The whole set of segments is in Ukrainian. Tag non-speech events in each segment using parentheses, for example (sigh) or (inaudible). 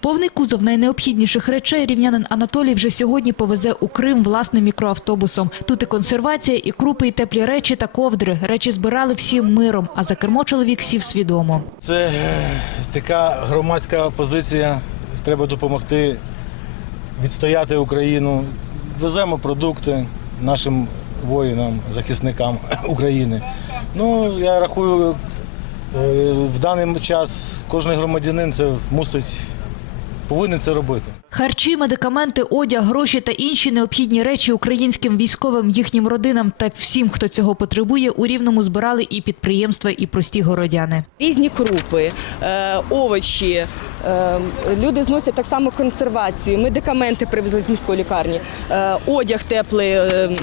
Повний кузов найнеобхідніших речей рівнянин Анатолій вже сьогодні повезе у Крим власним мікроавтобусом. Тут і консервація, і крупи, і теплі речі та ковдри. Речі збирали всім миром, а за кермо чоловік сів свідомо. Це е, така громадська позиція. Треба допомогти відстояти Україну. Веземо продукти нашим воїнам, захисникам (laughs) України. Ну, я рахую, е, в даний час кожен громадянин це мусить, повинен це робити. Харчі, медикаменти, одяг, гроші та інші необхідні речі українським військовим, їхнім родинам та всім, хто цього потребує, у Рівному збирали і підприємства, і прості городяни. Різні крупи, е, овочі. е, Люди зносять так само консервацію, медикаменти привезли з міської лікарні, е, одяг теплий,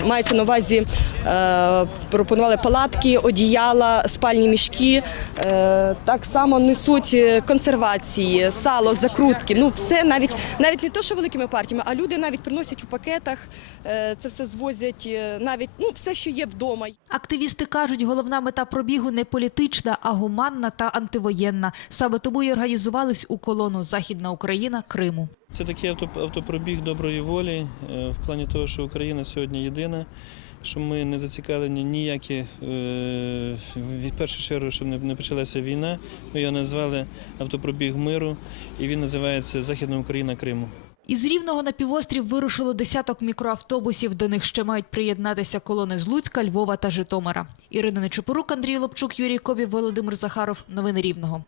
мається на увазі, пропонували палатки, одіяла, спальні мішки. Так само несуть консервації, сало, закрутки. Ну все навіть навіть не то, що великими партіями, а люди навіть приносять у пакетах. е, Це все звозять, е, навіть ну все, що є вдома. Активісти кажуть, головна мета пробігу не політична, а гуманна та антивоєнна. Саме тому й організувались у колону Західна Україна Криму. Це такий автопробіг доброї волі е, в плані того, що Україна сьогодні єдина, що ми не зацікавлені ніякі, е, в першу чергу, щоб не почалася війна. Ми його назвали автопробіг миру, і він називається Західна Україна Криму. Із Рівного на півострів вирушило десяток мікроавтобусів. До них ще мають приєднатися колони з Луцька, Львова та Житомира. Ірина Нечепорук, Андрій Лобчук, Юрій Кобів, Володимир Захаров. Новини Рівного.